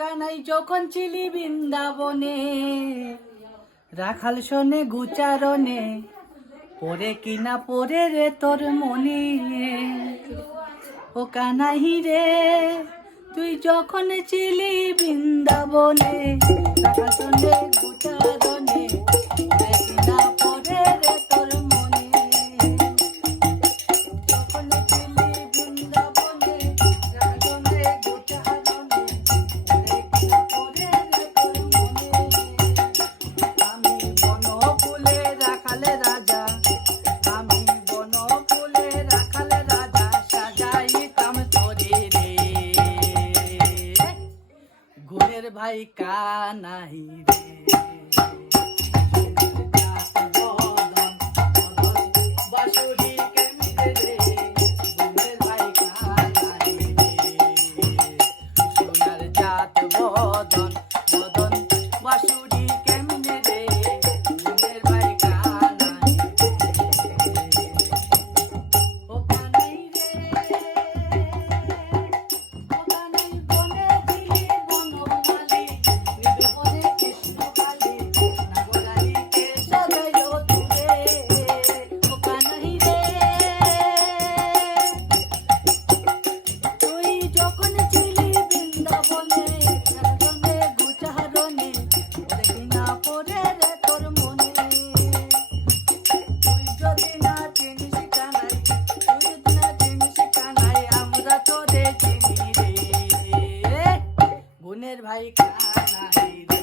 কানাই যখন ছিলি বৃন্দাবনে, রাখাল শোনে গুচারণে, পরে কিনা পরে রে তোর মনে। ও কানাই রে তুই যখন ছিলি বৃন্দাবনে, রাখাল শোনে গুচারণে, পরে কিনা পরে রে তোর মনে। যখন ছিলি বৃন্দাবনে, রাখাল শোনে গুচারণে, পরে কিনা পরে রে তোর মনে। আমি বনফুলে রাখালে রাজা, আমি বনফুলে রাখালে রাজা, সাজাইতাম তোরে রে। গুণের ভাই কানাই রে। বাঁশুরি কেমনে রে, গুণের ভাই কানাই রে। সোনার জাত বদন বদন, বাঁশুরি কেমনে রে, গুণের ভাই কানাই রে। ও কানাই রে, ও কানাই বনে দিলি বনমালী, নিবে বনে কৃষ্ণকালী, নাগরালীকে সাজাইলো তুলে। ও কানাই রে তুই যখন ছিলি বৃন্দাবনে, রাখালে গুচারণে, পরে কিনা পরে রে তোর মনে। তুই যদি না চিনিস কানাই, তুই যদি না চিনিস কানাই, আমরা তোরে চিনি রে। গুণের ভাই কানাই রে।